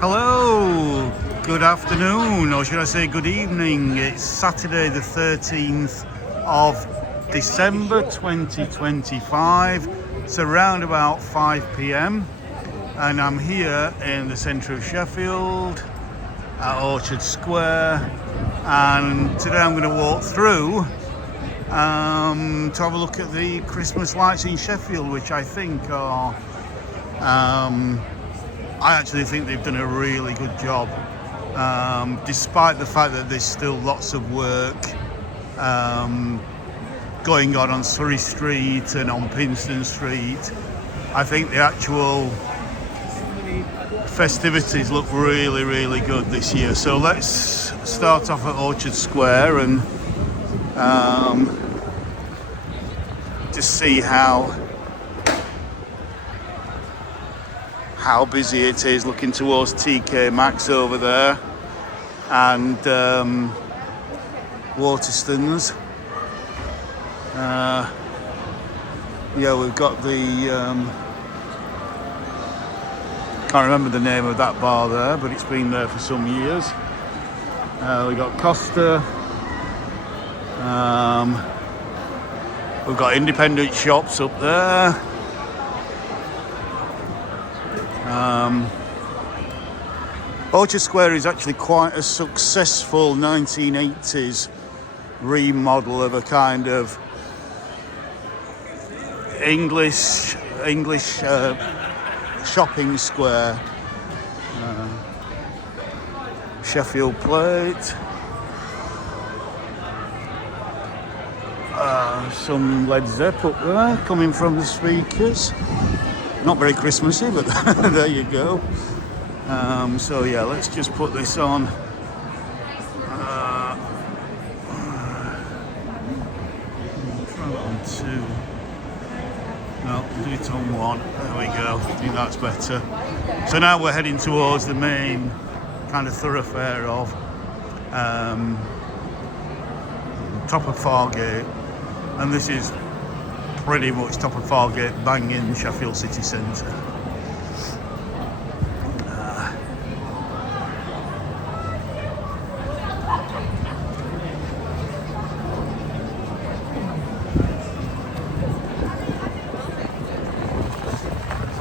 Hello, good afternoon, or should I say good evening. It's Saturday the 13th of December 2025. It's around about 5 p.m. and I'm here in the centre of Sheffield at Orchard Square, and today I'm going to walk through to have a look at the Christmas lights in Sheffield, which I think are I actually think they've done a really good job, despite the fact that there's still lots of work going on Surrey Street and on Pinston Street. I think the actual festivities look really, really good this year. So let's start off at Orchard Square and just see how busy it is, looking towards TK Maxx over there and Waterstones. Yeah, we've got the can't remember the name of that bar there, but it's been there for some years. We've got Costa. We've got independent shops up there. Orchard Square is actually quite a successful 1980s remodel of a kind of English shopping square. Sheffield plate. Some Led Zepp up there coming from the speakers. Not very Christmassy, but there you go. So yeah, let's just put this on. Try it on 2. No, do it on 1. There we go. I think that's better. So now we're heading towards the main kind of thoroughfare of top of Fargate, and this is pretty much top of Fargate, bang in Sheffield city centre.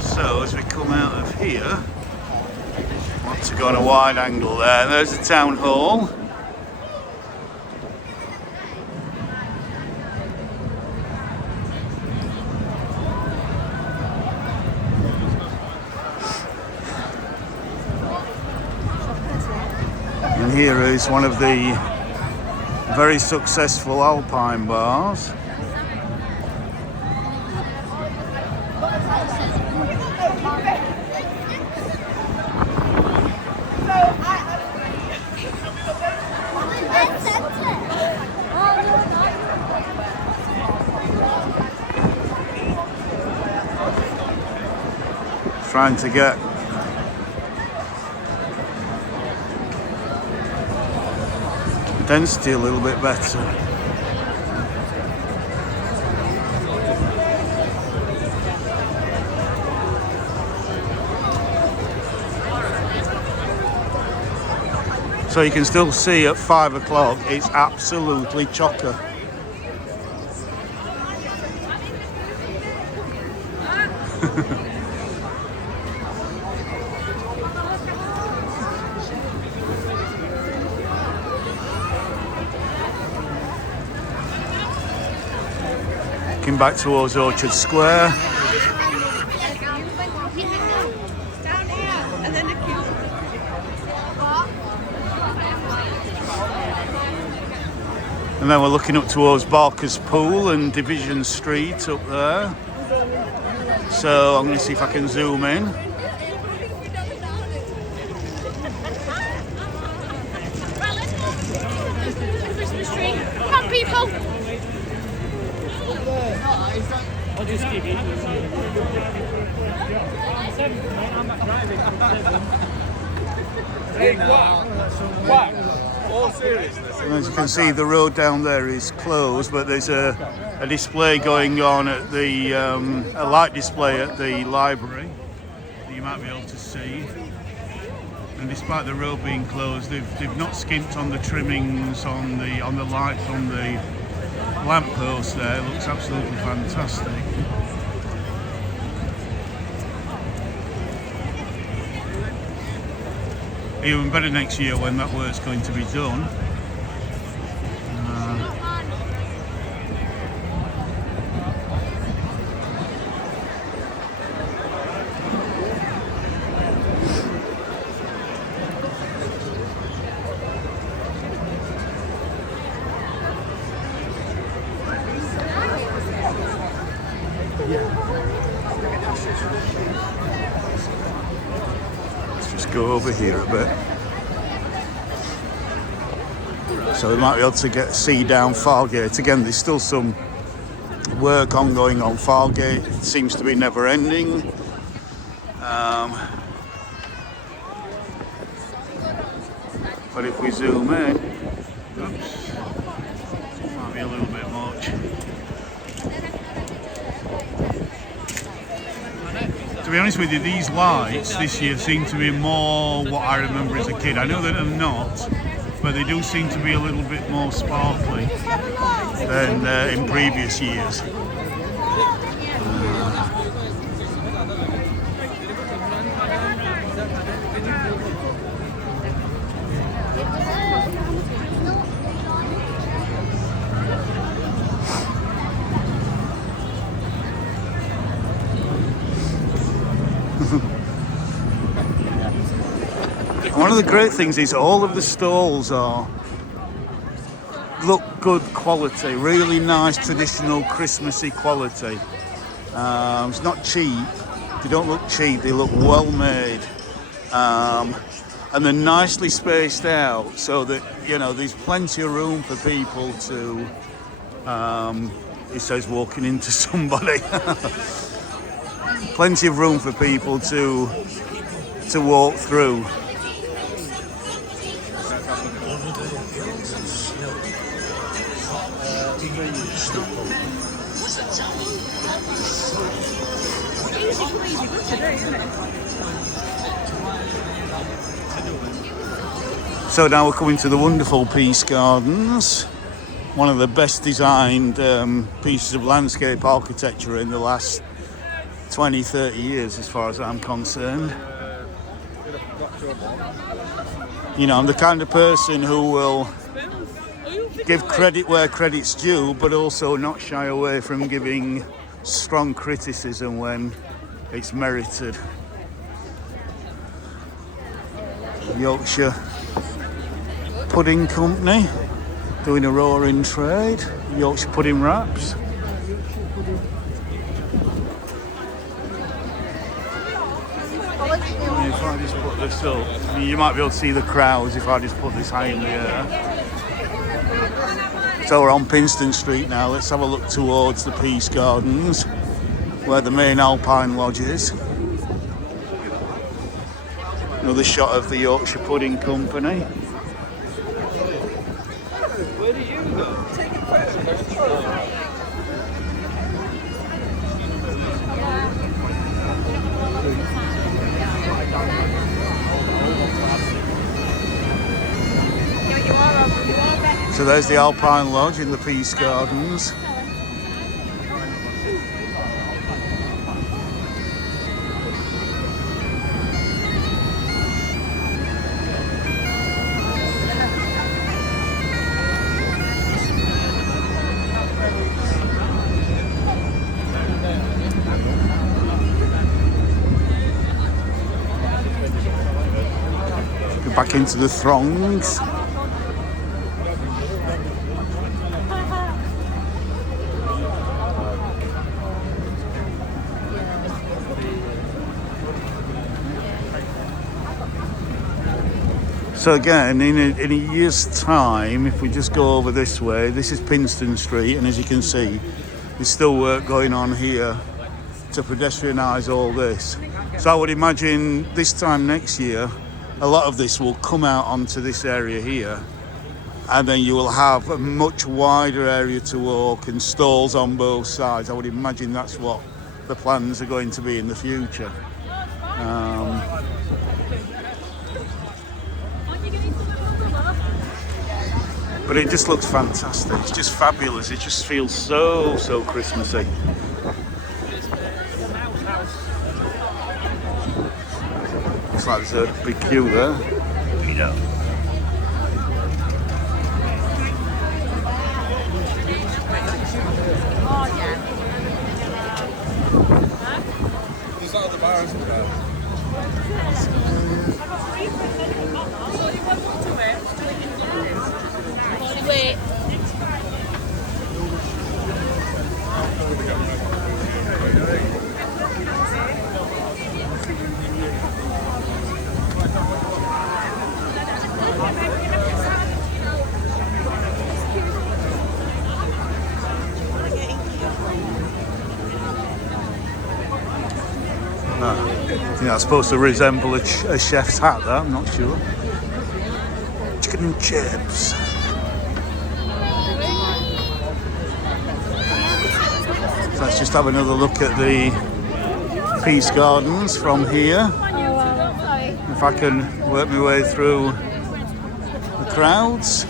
So as we come out of here, I want to go on a wide angle there. There's the town hall. And here is one of the very successful Alpine bars. Trying to get density a little bit better. So you can still see at 5 o'clock it's absolutely chocker. Looking back towards Orchard Square. And then we're looking up towards Barker's Pool and Division Street up there. So I'm going to see if I can zoom in. Christmas tree. Come on, people. I'll just give you. Hey, what? All seriousness. And as you can see, the road down there is closed, but there's a display going on at the a light display at the library, the you might be able to see. And despite the road being closed, they've not skimped on the trimmings on the light on the lamppost there. It looks absolutely fantastic. Even better next year when that work's going to be done. Let's just go over here a bit. So we might be able to see down Fargate. Again, there's still some work ongoing on Fargate. It seems to be never ending. But if we zoom in, oops, might be a little bit much. To be honest with you, these lights this year seem to be more what I remember as a kid. I know that they're not, but they do seem to be a little bit more sparkly than in previous years. One of the great things is all of the stalls look good quality, really nice traditional Christmassy quality. It's not cheap, they don't look cheap, they look well made. And they're nicely spaced out so that, you know, there's plenty of room for people to, it says walking into somebody. Plenty of room for people to walk through. So now we're coming to the wonderful Peace Gardens, one of the best designed pieces of landscape architecture in the last 20-30 years as far as I'm concerned. You know, I'm the kind of person who will give credit where credit's due, but also not shy away from giving strong criticism when it's merited. Yorkshire Pudding Company doing a roaring trade. Yorkshire pudding wraps. If I just put this up, I mean, you might be able to see the crowds if I just put this high in the air. So we're on Pinston Street now. Let's have a look towards the Peace Gardens, where the main Alpine Lodge is. Another shot of the Yorkshire Pudding Company. Where do you go? Take a photo. So there's the Alpine Lodge in the Peace Gardens. Go back into the throngs. So again, in a year's time, if we just go over this way, this is Pinston Street, and as you can see, there's still work going on here to pedestrianise all this. So I would imagine this time next year, a lot of this will come out onto this area here, and then you will have a much wider area to walk and stalls on both sides. I would imagine that's what the plans are going to be in the future. But it just looks fantastic. It's just fabulous. It just feels so Christmassy. Looks like there's a big queue there. Yeah. There's other bars in there. Wait. I think that's supposed to resemble a chef's hat, that, I'm not sure. Chicken and chips. So let's just have another look at the Peace Gardens from here. If I can work my way through the crowds.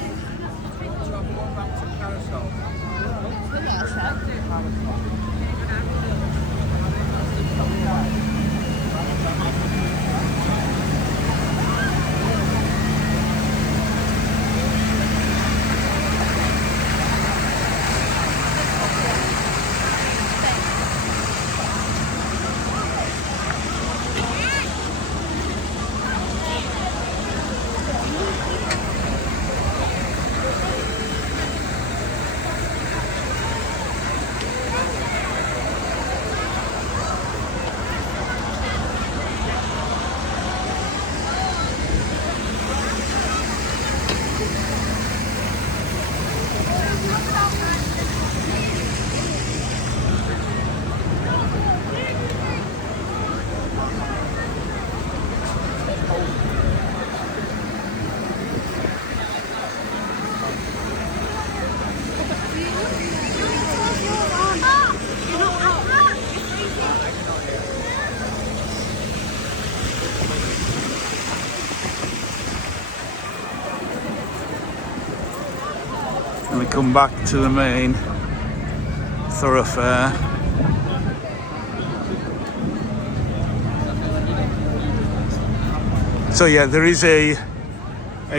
And we come back to the main thoroughfare. So yeah, there is a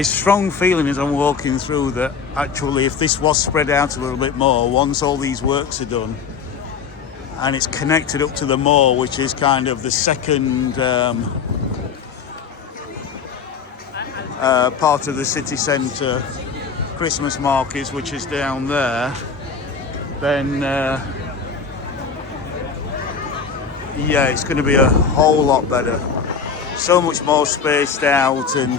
strong feeling as I'm walking through that actually if this was spread out a little bit more, once all these works are done and it's connected up to the mall, which is kind of the second part of the city centre Christmas markets, which is down there, then yeah, it's going to be a whole lot better. So much more spaced out, and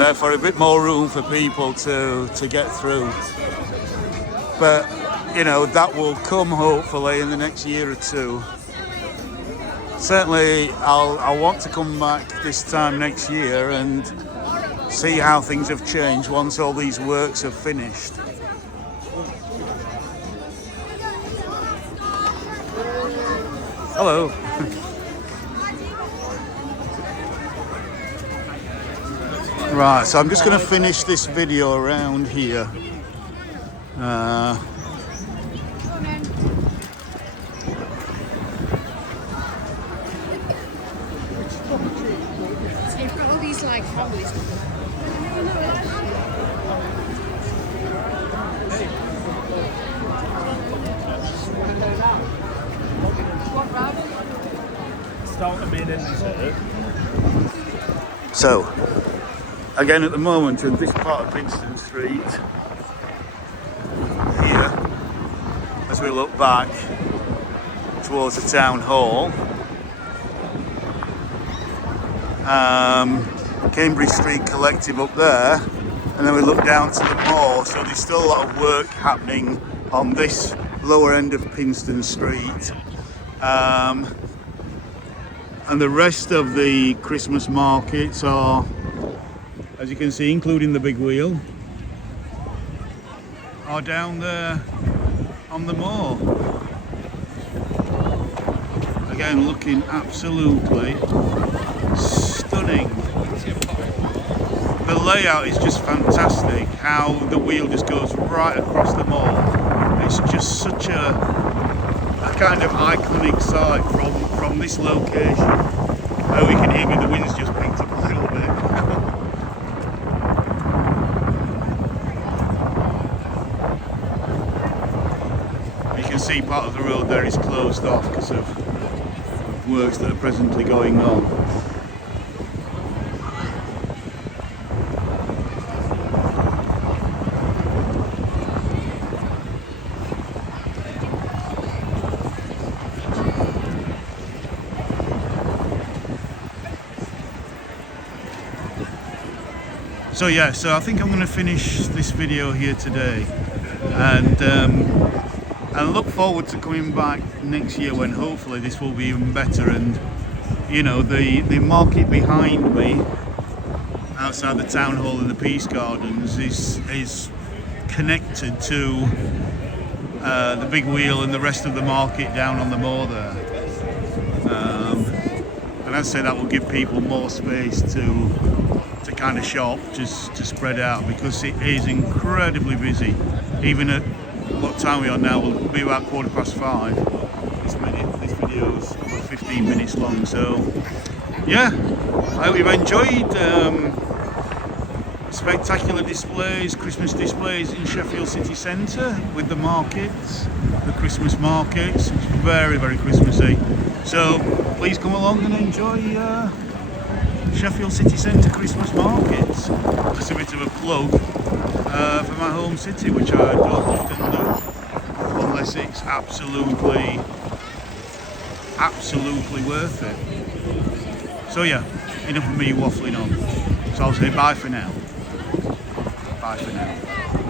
therefore a bit more room for people to get through. But you know, that will come hopefully in the next year or two. Certainly I'll want to come back this time next year and see how things have changed once all these works are finished. Hello. Right, so I'm just going to finish this video around here. You've got all these like families. Start the main dessert. So, again at the moment in this part of Pinston Street, here, as we look back towards the town hall, Cambridge Street Collective up there, and then we look down to the mall, so there's still a lot of work happening on this lower end of Pinston Street. And the rest of the Christmas markets are, as you can see, including the big wheel, are down there on the moor. Again, looking absolutely stunning. The layout is just fantastic, how the wheel just goes right across the moor. It's just such a kind of iconic sight from this location. Oh, we can hear me, the wind's just picked up a little bit. You can see part of the road there is closed off because of works that are presently going on. So yeah, so I think I'm going to finish this video here today, and look forward to coming back next year when hopefully this will be even better. And you know, the market behind me outside the town hall and the Peace Gardens is connected to the big wheel and the rest of the market down on the moor there. And I'd say that will give people more space to kind of shop, just to spread out, because it is incredibly busy. Even at what time we are now, will be about 5:15. This video's about 15 minutes long, so yeah, I hope you've enjoyed spectacular displays, Christmas displays in Sheffield city centre with the markets, the Christmas markets. It's very, very Christmassy. So please come along and enjoy Sheffield city centre Christmas markets. Just a bit of a plug for my home city, which I don't often do, unless it's absolutely worth it. So yeah, enough of me waffling on. So I'll say bye for now. Bye for now.